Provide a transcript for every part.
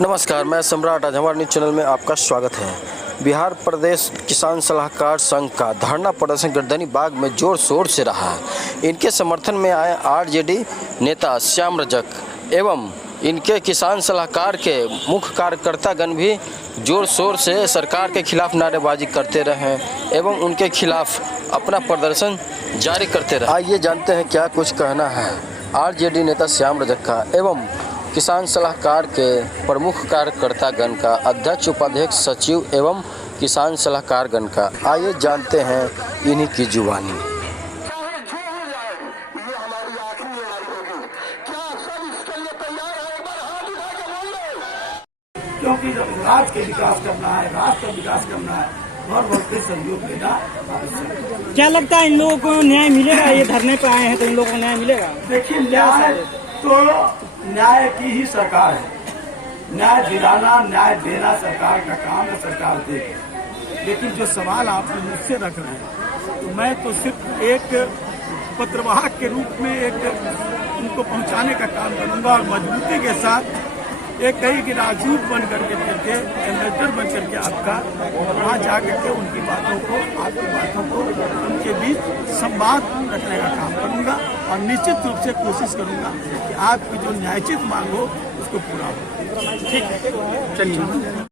नमस्कार, मैं सम्राट। आज हमारे न्यूज़ चैनल में आपका स्वागत है। बिहार प्रदेश किसान सलाहकार संघ का धरना प्रदर्शन गर्दनी बाग में जोर शोर से रहा है। इनके समर्थन में आए आरजेडी नेता श्याम रजक एवं इनके किसान सलाहकार के मुख्य कार्यकर्तागण भी जोर शोर से सरकार के खिलाफ नारेबाजी करते रहे एवं उनके खिलाफ अपना प्रदर्शन जारी करते रहे। आइए जानते हैं क्या कुछ कहना है आरजेडी नेता श्याम रजक का एवं किसान सलाहकार के प्रमुख कार्यकर्तागण का, अध्यक्ष, उपाध्यक्ष, सचिव एवं किसान सलाहकारगण का। आइए जानते हैं इन्हीं की जुबानी। क्योंकि जब राज्य के विकास करना है, राष्ट्र का विकास करना है, और वर्ग के सहयोग लेना आवश्यक। क्या लगता है इन लोगों को न्याय मिलेगा? ये धरने पे आए हैं तो इन लोगों को न्याय मिलेगा? देखिए, न्याय तो न्याय की ही सरकार है। न्याय दिलाना, न्याय देना सरकार का काम है, सरकार देगी। लेकिन जो सवाल आप मुझसे रख रहे हैं, तो मैं तो सिर्फ एक पत्रवाहक के रूप में एक उनको पहुंचाने का काम करूंगा और मजबूती के साथ एक कहीं की राजदूत बन करके एम्बेसडर बन करके आपका वहाँ जा करके उनकी बातों को, आपकी बातों को उनके बीच संवाद रखने का काम करूंगा और निश्चित रूप से कोशिश करूंगा कि आपकी जो न्यायोचित मांग हो उसको पूरा हो। ठीक है, चलिए।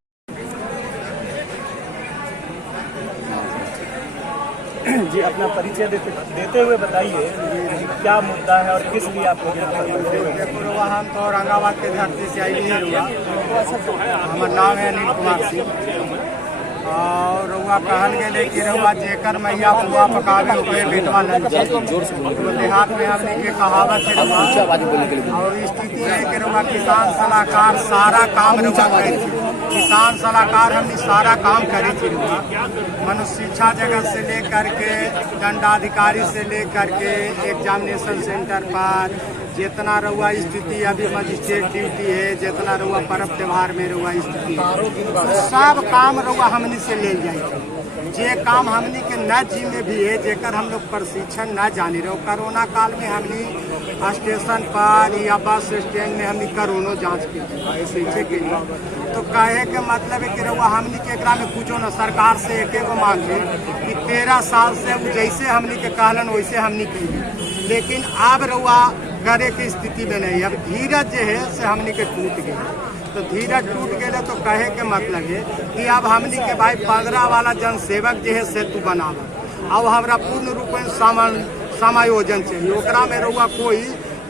जी, अपना परिचय देते हुए बताइए क्या मुद्दा है और किस लिए आपको यहाँ पर? हम तो औरंगाबाद के धरती से आई हुआ। हमार नाम है अनिल कुमार सिंह और रुआ कहल गए कि रुआ जेकर मैया पुआ पकावे हुए बेटवा लंचे। तो देहात में हमने के कहावत है और स्थिति है कि रुआ किसान सलाहकार सारा काम रुआ करे। किसान सलाहकार हमने सारा काम करे थी। मनुष्य शिक्षा जगत से लेकर के दंडाधिकारी से लेकर के एग्जामिनेशन सेंटर पर जितना रुआ स्थिति अभी मजिस्ट्रेट ड्यूटी है, जितना रुआ पर्व त्योहार में रुआ स्थिति सब काम रुआ हमने से ले जाए। जे काम हमनी के न जिम्मे भी है, जेकर हम लोग प्रशिक्षण न जाने रहे। कोरोना काल में हमनी स्टेशन पर या बस स्टैंड में हमनी कोरोना जांच की के लिए तो कहे के मतलब है कि रउआ हमनी के एकरा में कुछो न सरकार से एक मांगे कि 13 साल से जैसे हमनी के कहलन वैसे हमनी की, लेकिन अब रउआ करे की स्थिति में नहीं। अब धीरज जो है से हमनी के टूट गए। तो धीरज टूट गए तो कहे के मतलब है कि अब हमनी के भाई 15 वाला जनसेवक जो है सेतु बनावा। अब हमारा पूर्ण रूप में समायोजन चाहिए। ओकरा में रउआ कोई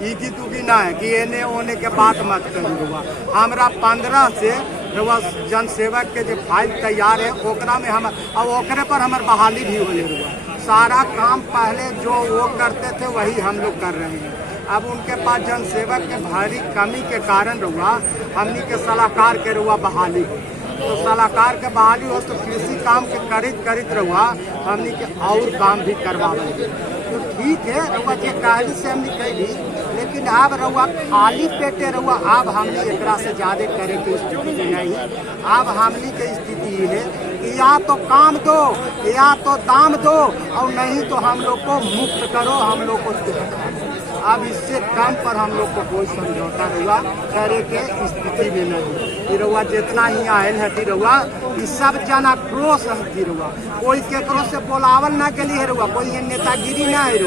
इगी दुगी ना है कि एने ओने के बात मत करी। रउआ हमारा 15 से रउआ जनसेवक के जो फाइल तैयार है ओकरा में हम अब ओकरे पर हमार बहाली भी होने। रउआ सारा काम पहले जो वो करते थे वही हम लोग कर रहे हैं। अब उनके पास जनसेवक के भारी कमी के कारण रउआ हमनी के सलाहकार के रउआ बहाली हो। तो सलाहकार के बहाली हो तो कृषि काम के करित रउआ हमनी के और काम भी करवावे। तो ठीक है, रउआ जे कहली से हमनी कैली, लेकिन अब रउआ खाली पेटे रउआ अब हमनी एकरा से ज्यादा करे की स्थिति में नहीं। अब हमनी के स्थिति है कि या तो काम दो या तो दाम दो और नहीं तो हम लोग को मुक्त करो, हम लोग को। अब इससे कम पर हम लोग को कोई समझौता रहुआ करे के स्थिति में नहीं। रउआ जितना ही आयल है रउआ ये सब जना क्रोश है। रउआ कोई केकरो से बोलावल ना के लिए रउआ कोई नेतागिरी ना है।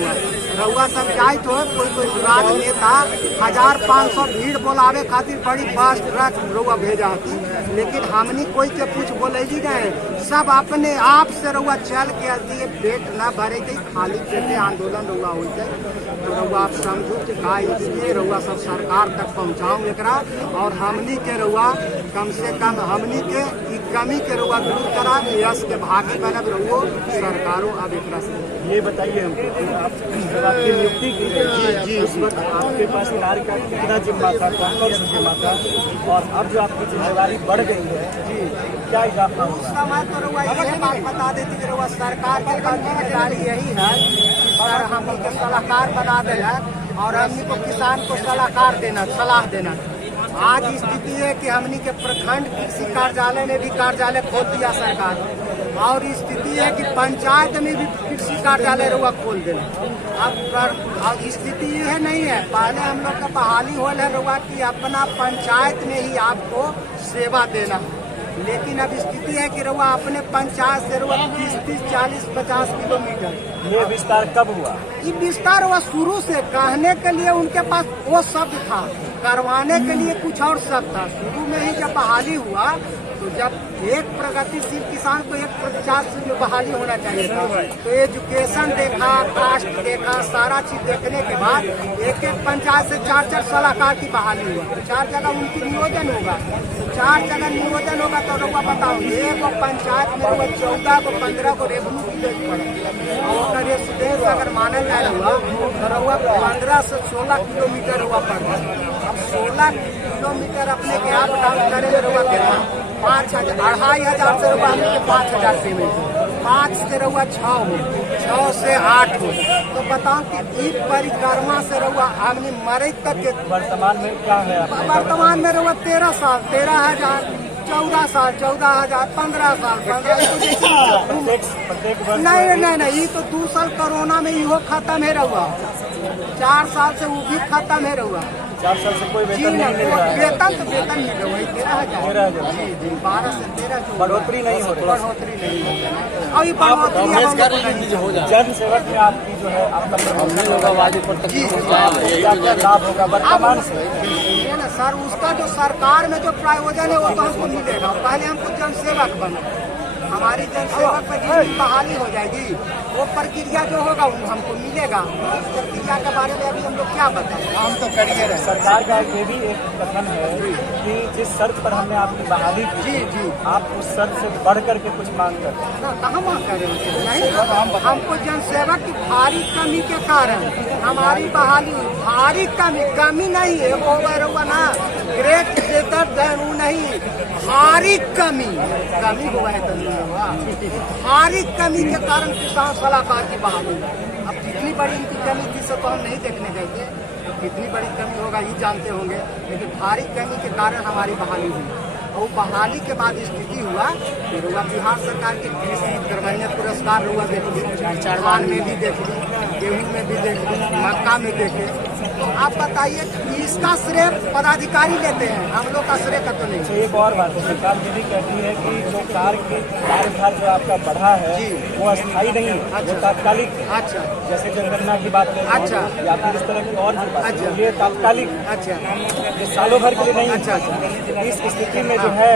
रउआ सब जाए तो कोई राजनेता 1500 भीड़ बोलावे खातिर बड़ी बस ट्रक रउआ भेजा हती, लेकिन हमनी कोई के कुछ बोलेगी नहीं। सब अपने आप से रउआ चल के दिए पेट न भरे के खाली पेटे आंदोलन रउआ हो जाए। तो रउआ आप समझो कि का इसके रउआ सब सरकार तक पहुँचाऊँ एकरा और हमनी के रउआ कम से कम हमनी के कमी के रउआ दूर करा यश के भागी बनब रउओ सरकारों अब एकरा से। ये बताइए हमको, आपकी नियुक्ति की जी उस वक्त आपके पास कार्य का कितना जिम्मा था, कौन जिम्मा था, और अब जो आपकी जिम्मेदारी बढ़ गई है जी क्या इजाफा उस समय तो रउआ ये बात बता देती कि रउआ सरकार की जिम्मेदारी यही है कि सर हमनी के सलाहकार बना देना और हमनी को किसान को सलाहकार देना, सलाह देना। आज स्थिति है कि हमनी के प्रखंड कृषि कार्यालय में भी कार्यालय खोल दिया सरकार और स्थिति है कि पंचायत में भी कृषि कार्यालय रुआ खोल देना। अब स्थिति यह नहीं है, पहले हम लोग का बहाली हो रुआ कि अपना पंचायत में ही आपको सेवा देना, लेकिन अब स्थिति है कि रुआ अपने पंचायत से रुआ 30, 40, 50 किलोमीटर। ये विस्तार कब हुआ? ये विस्तार हुआ शुरू से, कहने के लिए उनके पास वो शब्द था, करवाने के लिए कुछ और शब्द था। शुरू में ही जब बहाली हुआ तो जब एक प्रगतिशील किसान को एक प्रतिशत में बहाली होना चाहिए था, तो एजुकेशन देखा, कास्ट देखा, सारा चीज देखने के बाद एक पंचायत से 4 सलाहकार की बहाली हुआ। तो 4 जगह उनकी नियोजन होगा, 4 जगह नियोजन होगा। तो रुआ बताओ, एक पंचायत में रुआ 14 को 15 को रेवेन्यू की जरूरत पड़े, और रेसिडेंस अगर माना जाए हुआ तो रुआ 15 से 16 किलोमीटर हुआ पड़ता। अब 16 किलोमीटर अपने के आप डाउन करेंगे रुआ कितना? 5,000, 2,500 से रुआ 5,000 पेमेंट, 5 से रुआ 6 हो, 6 से 8 हो। तो बताओ कि ई परिक्रमा से रुआ आदमी मरे तक के। वर्तमान में क्या है? वर्तमान में रुआ 13 साल, 13,000, 14 साल, 14,000, 15 साल, 15 प्रत्येक वर्ष नहीं, ये तो 2 साल कोरोना में इहो खत्म है रहुआ, 4 साल से वो भी खत्म है रहुआ। 4 साल से कोई जी वेतन नहीं मिल रहा है। वेतन नहीं रहुआ, 13,000। जी 12 से 13 बढ़ोतरी नहीं हो रही। बढ़ोतरी नहीं हो रही। और ये बढ़ोतरी जन सेवक में आपकी जो है आपका क्या लाभ होगा वर्तमान से? ये ना सर, उसका जो सरकार में जो प्रायोजन है वो तो हमको मिलेगा। पहले हमको जनसेवक बना, हमारी जनसेवक में जितनी बहाली हो जाएगी वो प्रक्रिया जो होगा वो हमको मिलेगा। उस प्रक्रिया के बारे में अभी हम लोग क्या बताएं, हम तो करिए रहे। सरकार का ये भी एक कथन है कि जिस शर्त पर हमने आपकी बहाली की, जी आप उस शर्त से बढ़ करके कुछ मांग करते हैं। ना कहाँ मांग कर रहे हैं? नहीं, हमको जनसेवक की भारी कमी के कारण हमारी बहाली हुई। भारी कमी नहीं है वो हुआ ना, ग्रेट ग्रेटर देन वो नहीं, भारी कमी हुआ है। भारी कमी के कारण किसान सलाहकार की बहाली। अब कितनी बड़ी इनकी कमी थी सब तो हम नहीं देखने गए, कितनी बड़ी कमी होगा ये जानते होंगे, लेकिन भारी कमी के कारण हमारी बहाली हुई। और बहाली के बाद स्थिति हुआ फिर हुआ बिहार सरकार के कृषि कर्मण्य पुरस्कार हुआ, देख ली, चारवान में भी देख ली, गेहूँ में भी देख ली, मक्का में देखे। तो आप बताइए इसका श्रेय पदाधिकारी लेते हैं, हम लोग का श्रेय का तो नहीं। एक और बात है, सरकार ये भी कहती है कि जो कार्यभार जो आपका बढ़ा है वो अस्थायी नहीं है, वो तात्कालिक। अच्छा, जैसे जनगणना की बात करें, अच्छा, या फिर इस तरह की और भी बात, अच्छा, ये तात्कालिक, अच्छा, ये सालों भर के लिए नहीं। अच्छा, इस स्थिति में जो है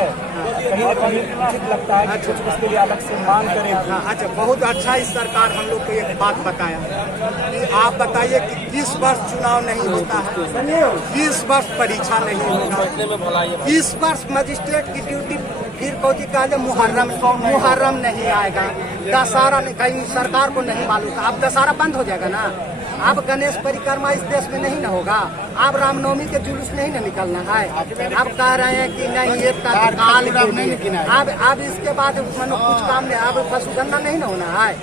कहीं न कहीं उचित लगता है कि कुछ उसके लिए अलग से मांग करें। अच्छा, बहुत अच्छा इस सरकार हम लोग को एक बात बताया कि आप बताइए कि 20 वर्ष चुनाव नहीं होता है, 20 वर्ष परीक्षा नहीं होगा, 20 वर्ष मजिस्ट्रेट की ड्यूटी, फिर कौची कहते मुहर्रम नहीं आएगा, दशहरा नहीं, कहीं सरकार को नहीं मालूम था। अब दशहरा बंद हो जाएगा ना, अब गणेश परिक्रमा इस देश में नहीं न होगा, अब रामनवमी के जुलूस नहीं न निकलना है। अब कह रहे हैं कि नहीं ये तत्काल अब इसके बाद कुछ काम नहीं, अब पशुगणना नहीं न होना है।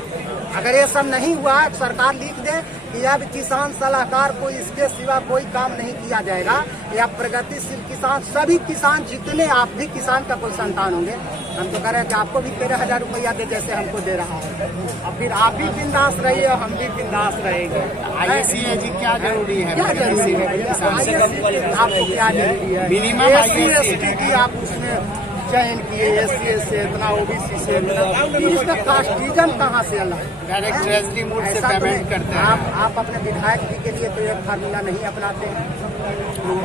अगर ये सब नहीं हुआ, सरकार लिख दे कि अब किसान सलाहकार को इसके सिवा कोई काम नहीं किया जाएगा, या प्रगतिशील किसान, सभी किसान जितने, आप भी किसान का कोई संतान होंगे, हम तो कह रहे हैं कि आपको भी 13,000 रुपया दे जैसे हमको दे रहा है। अब फिर आप भी बिंदास रहिए, हम भी बिंदास रहेंगे। ISC क्या जरूरी है? क्या जरूरी है? आपको क्या जरूरी है? मिनिमम SC की आप उसमें चयन किए, SC से इतना, OBC से इसमें कास्टिजन कहाँ से अलग? डायरेक्ट ट्रेजरी मोड से पेमेंट करते हैं। आप अपने विधायक जी के लिए तो एक फार्मूला नहीं अपनाते हैं,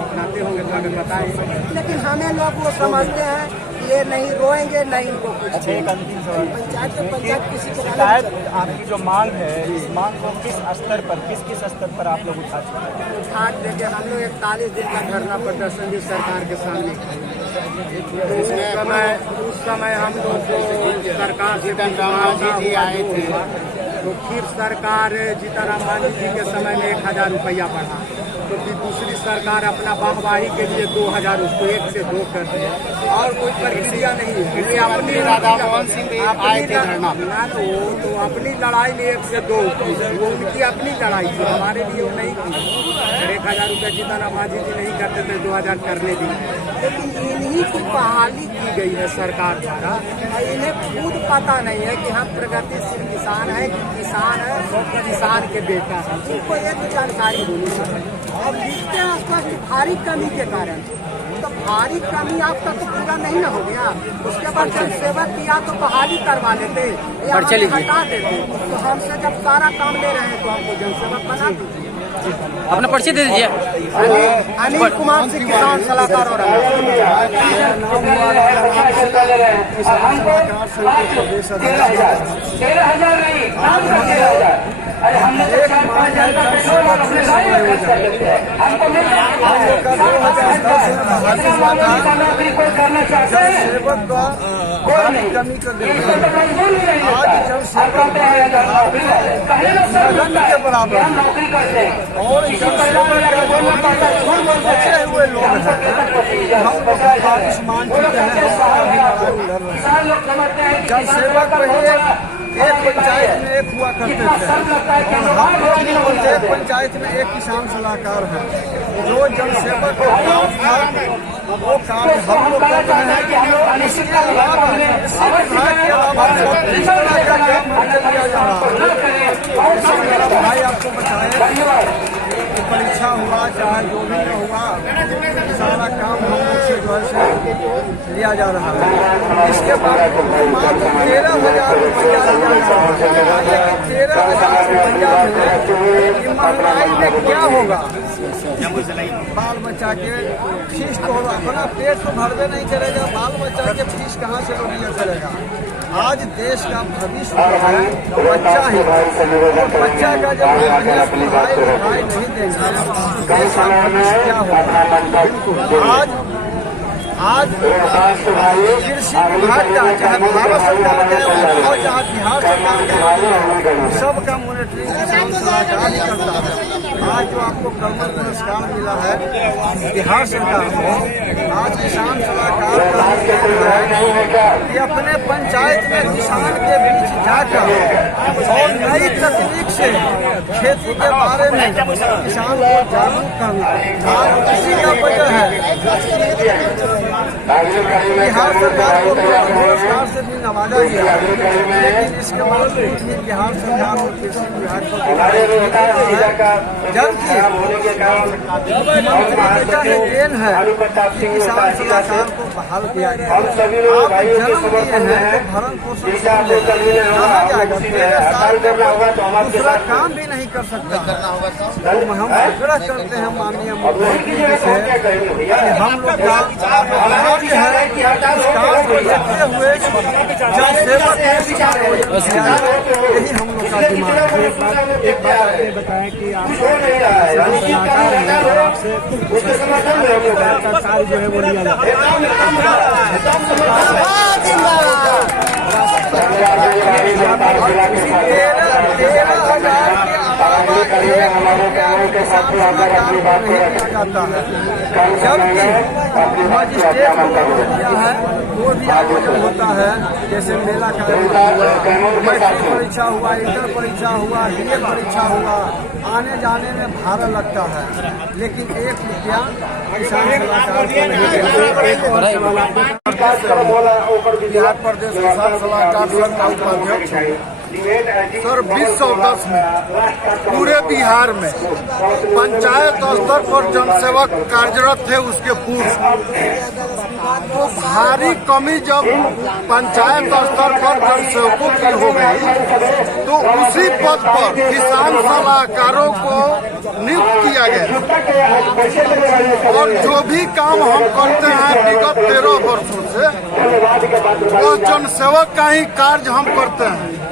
अपनाते होंगे तो हमें बताएं, लेकिन हमें लोग वो समझते हैं कि ये नहीं रोएंगे, नहीं इनको कुछ। एक अंतिम सवाल, पंचायत किसी को शायद आपकी जो मांग है, इस मांग को किस स्तर पर, किस स्तर पर आप लोग उठा चुके हैं? उठा देखे हम लोग 41 दिन का धरना प्रदर्शन भी सरकार के सामने। उस समय हम लोग को सरकार से जी आए थे, तो फिर सरकार जीताराम मांझी जी के समय में 1,000 रुपया बढ़ा, तो फिर दूसरी सरकार अपना वाहवाही के लिए 2,000 उसको 1 से 2 कर दिया, और कोई प्रक्रिया नहीं है। अपनी राधा मोहन सिंह भी आए थे धरना ना, तो अपनी लड़ाई में 1 से 2 वो उनकी अपनी लड़ाई थी, हमारे लिए वो नहीं की। 1,000 रुपया जीताराम मांझी जी नहीं करते थे, 2,000 करने दी। लेकिन इन्हीं की बहाली की गई है सरकार द्वारा। इन्हें खुद पता नहीं है कि हम प्रगतिशील किसान हैं कि किसान है किसान के बेटा है, इनको एक जानकारी होनी चाहिए। अब लिखते हैं स्पष्ट भारी कमी के कारण, तो भारी कमी आपका तो पूरा नहीं ना हो गया। उसके बाद जब सेवक किया तो बहाली करवा लेते या हटा देते। तो हमसे जब सारा काम ले रहे हैं तो हमको जनसेवक बना दीजिए। अपना परिचय दे दीजिए। अनिल कुमार सिंह, किसान सलाहकार हो रहा कमी कर दे आज जब सरकार के बराबर और बचे हुए लोग हम मान चुके हैं। जन सेवक पहले एक पंचायत में एक हुआ करते थे, हम लोग एक पंचायत में एक किसान सलाहकार है। जो जन सेवक का काम था वो काम हम लोग कर रहे हैं। इसके अलावा भाई आपको बताएं परीक्षा हुआ चाहे जो भी हुआ, सारा काम हम लोग से जो है लिया जा रहा है। इसके बाद मात्र 13,000 रुपया लिया जा रहा है। 13,000 रुपया में महंगाई में क्या होगा? बाल बच्चा के फीस तो अपना पेट तो भरवे नहीं चलेगा, बाल बच्चा के फीस कहाँ से लिया चलेगा? आज देश का भविष्य है बच्चा ही, और बच्चा का जब पढ़ाई नहीं देंगे देश का भविष्य क्या होगा? आज कृषि विभाग का चाहे भारत सरकार का और चाहे बिहार सरकार का सबका मॉनिटरिंग किसान सलाहकार ही करता है। आज जो आपको कमल पुरस्कार मिला है बिहार सरकार को, आज किसान सलाहकार का कि अपने पंचायत में किसान के बीच जाकर और नई तकनीक से खेती के बारे में किसान को जागरूक करना आज इसी का वजह है। बिहार सरकार को पुरस्कार से भी नवाजा गया, लेकिन इसके बावजूद भी बिहार सरकार और कृषि विभाग को जबकि मुख्यमंत्री का देन है कि किसान सलाहकार को बहाल किया गया। आप जन्म दिए हैं तो भरण पोषण कहा जाएगा, 13 साल में दूसरा काम भी नहीं कर सकता। तो हम आग्रह करते हैं माननीय मुख्यमंत्री से कि हम लोग का यही हम लोग का दिमाग है। एक बात आपने बताया कि आप सलाहकार हैं और आपसे का कार्य जो है वो लिया जाता जबकि मजिस्ट्रेट है वो भी आयोजन होता है, जैसे मेला का मैट्रिक परीक्षा हुआ, इंटर परीक्षा हुआ, डीए परीक्षा हुआ, आने जाने में भाड़ा लगता है, लेकिन 1 रुपया किसान सलाहकार को नहीं देते। बिहार प्रदेश किसान सलाहकार संघ का उपाध्यक्ष सर 2010 में पूरे बिहार में पंचायत स्तर पर जनसेवक कार्यरत थे। उसके पूर्व तो भारी कमी जब पंचायत स्तर पर जनसेवकों की हो गई तो उसी पद पर किसान सलाहकारों को नियुक्त किया गया। और जो भी काम हम करते हैं विगत 13 वर्षों से वह जनसेवक का ही कार्य हम करते हैं।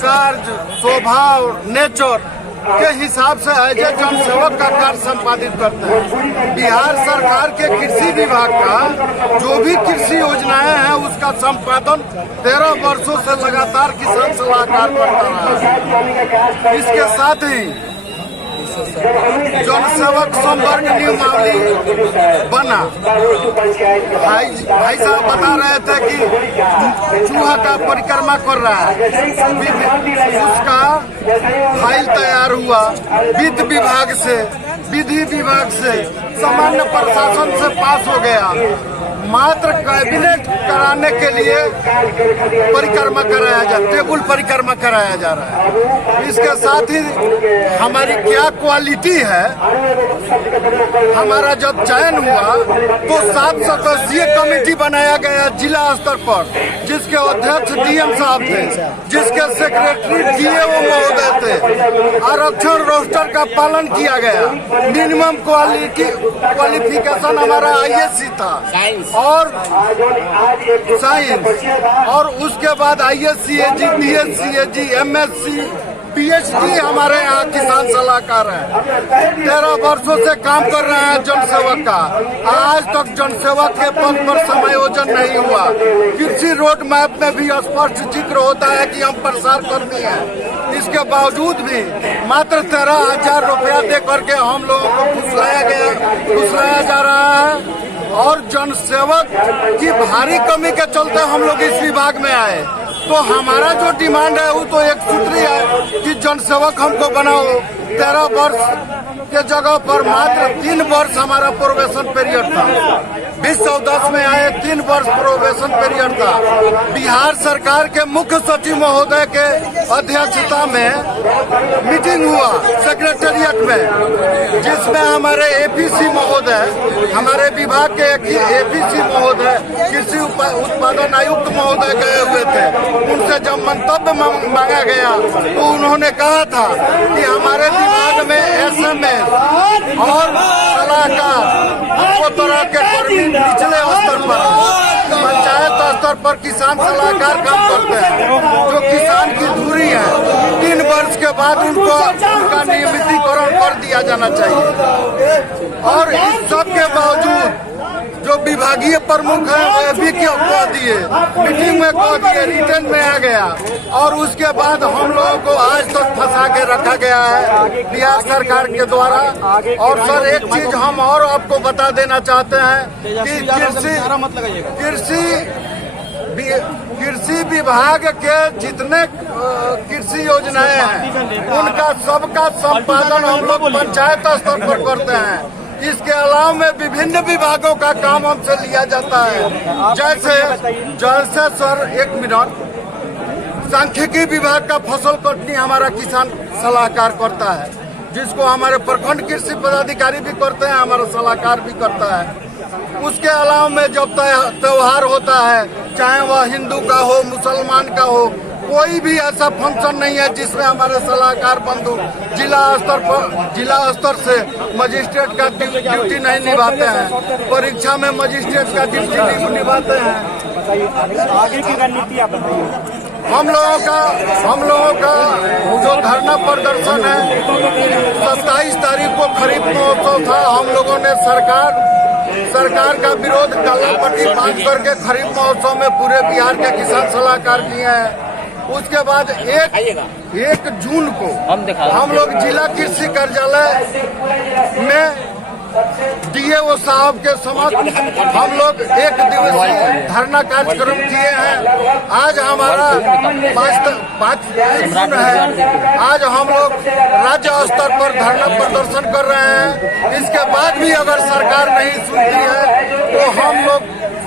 कार्य स्वभाव नेचर के हिसाब से एज ए जनसेवक का कार्य संपादित करते हैं। बिहार सरकार के कृषि विभाग का जो भी कृषि योजनाएं हैं उसका संपादन 13 वर्षों से लगातार किसान सलाहकार करता रहा। इसके साथ ही जनसेवक संवर्ग नियमावली बना। भाई साहब बता रहे थे कि चूहा का परिक्रमा कर रहा है, उसका फाइल तैयार हुआ वित्त विभाग से विधि विभाग से, सामान्य प्रशासन से पास हो गया। मात्र कैबिनेट कराने के लिए परिक्रमा कराया जा, टेबल परिक्रमा कराया जा रहा है। इसके साथ ही हमारी क्या क्वालिटी है, हमारा जब चयन हुआ तो 7 सदस्यीय कमेटी बनाया गया जिला स्तर पर, जिसके अध्यक्ष डीएम साहब थे, जिसके सेक्रेटरी डीएओ महोदय थे। आरक्षण रोस्टर का पालन किया गया। मिनिमम क्वालिफिकेशन हमारा आईएससी था और साइंस, और उसके बाद आईएससीएजी, बीएससीएजी, एमएससी, पीएचडी हमारे यहाँ किसान सलाहकार है। 13 वर्षों से काम कर रहे हैं जनसेवक का। आज तक जनसेवक के पद पर समायोजन नहीं हुआ। कृषि रोड मैप में भी स्पष्ट जिक्र होता है कि हम प्रसार कर्मी हैं। इसके बावजूद भी मात्र 13,000 रुपया दे करके हम लोगों को फुसलाया जा रहा है। और जनसेवक की भारी कमी के चलते हम लोग इस विभाग में आए। तो हमारा जो डिमांड है वो तो एक सूत्री है कि जनसेवक हमको बनाओ। 13 वर्ष के जगह पर मात्र 3 वर्ष हमारा प्रोबेशन पीरियड था। 2014 में आए 3 वर्ष प्रोबेशन पीरियड था। बिहार सरकार के मुख्य सचिव महोदय के अध्यक्षता में मीटिंग हुआ सेक्रेटेरिएट में, जिसमें हमारे एपीसी महोदय, हमारे विभाग के एपीसी महोदय, कृषि उत्पादन आयुक्त महोदय गए हुए थे। उनसे जब मंतव्य मांगा गया तो उन्होंने कहा था कि हमारे विभाग में एसएमएस और सलाहकार दो तरह के कर्मी निचले स्तर पर, पंचायत स्तर पर किसान सलाहकार काम करते हैं, जो किसान की धुरी है। 3 वर्ष के बाद उनका नियमितीकरण कर दिया जाना चाहिए। और इस सब के बावजूद जो विभागीय प्रमुख है वह भी क्यों कह दिए, मीटिंग में कह दिए, रिटर्न में आ गया। और उसके बाद हम लोगों को आज तक फंसा के रखा गया है बिहार सरकार के द्वारा। और सर एक चीज हम और आपको बता देना चाहते हैं कि कृषि विभाग के जितने कृषि योजनाएं हैं उनका सबका संपादन हम लोग पंचायत स्तर पर करते हैं। इसके अलावा में विभिन्न विभागों का काम हमसे लिया जाता है। जैसे सर एक मिनट, सांख्यिकी विभाग का फसल कटनी हमारा किसान सलाहकार करता है, जिसको हमारे प्रखंड कृषि पदाधिकारी भी करते हैं, हमारा सलाहकार भी करता है। उसके अलावा में जब त्योहार होता है, चाहे वह हिंदू का हो, मुसलमान का हो, कोई भी ऐसा फंक्शन नहीं है जिसमें हमारे सलाहकार बंधु जिला स्तर से मजिस्ट्रेट का ड्यूटी नहीं निभाते हैं। परीक्षा में मजिस्ट्रेट का ड्यूटी निभाते हैं। आगे की रणनीति आप बताइए। हम लोगों का जो धरना प्रदर्शन है, 27 तारीख को खरीफ महोत्सव था। हम लोगों ने सरकार का विरोध काला पट्टी बांध करके खरीफ महोत्सव में पूरे बिहार के किसान सलाहकार किए हैं। उसके बाद 1 जून को हम लोग जिला कृषि कार्यालय में डीएओ साहब के समक्ष हम लोग 1 दिवसीय धरना कार्यक्रम किए हैं। आज हमारा 5 जून है। आज हम लोग राज्य स्तर पर धरना प्रदर्शन कर रहे हैं। इसके बाद भी अगर सरकार नहीं सुनती है तो हम लोग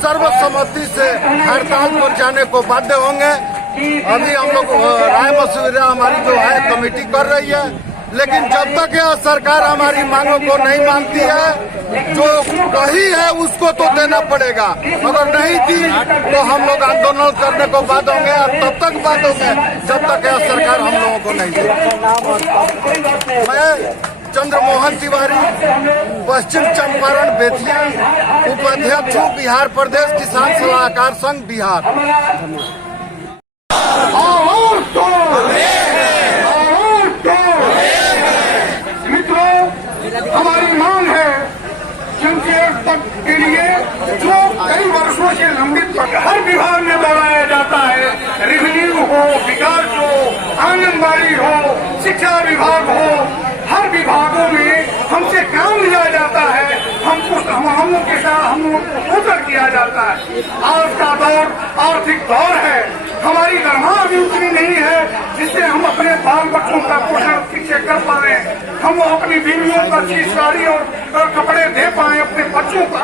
सर्वसम्मति से हड़ताल पर जाने को बाध्य होंगे। अभी हम लोग राय मशविरा हमारी जो है कमेटी कर रही है, लेकिन जब तक यह सरकार हमारी मांगों को नहीं मानती है, जो कही है उसको तो देना पड़ेगा। अगर नहीं दी तो हम लोग आंदोलन करने को बाध्य होंगे और तब तक बाध्य होंगे जब तक यह सरकार हम लोगों को नहीं देगी। मैं चंद्रमोहन तिवारी, पश्चिम चंपारण बेतिया उपाध्यक्ष हूँ, बिहार प्रदेश किसान सलाहकार संघ बिहार। मित्रों, हमारी मांग है तक के लिए जो कई वर्षों से लंबित हर विभाग में बढ़ाया जाता है, रेवेन्यू हो, विकास हो, आंगनबाड़ी हो, शिक्षा विभाग हो, हर विभागों में हमसे काम लिया जाता है। हमको हमों के साथ हम उत्तर किया जाता है। आज का दौर आर्थिक दौर है, हमारी दरमाहा भी उतनी नहीं है जिससे हम अपने बाल बच्चों का पोषण ठीक से कर पा रहे हैं। हम अपनी बीवियों को अच्छी साड़ी और कपड़े दे पाए, अपने बच्चों को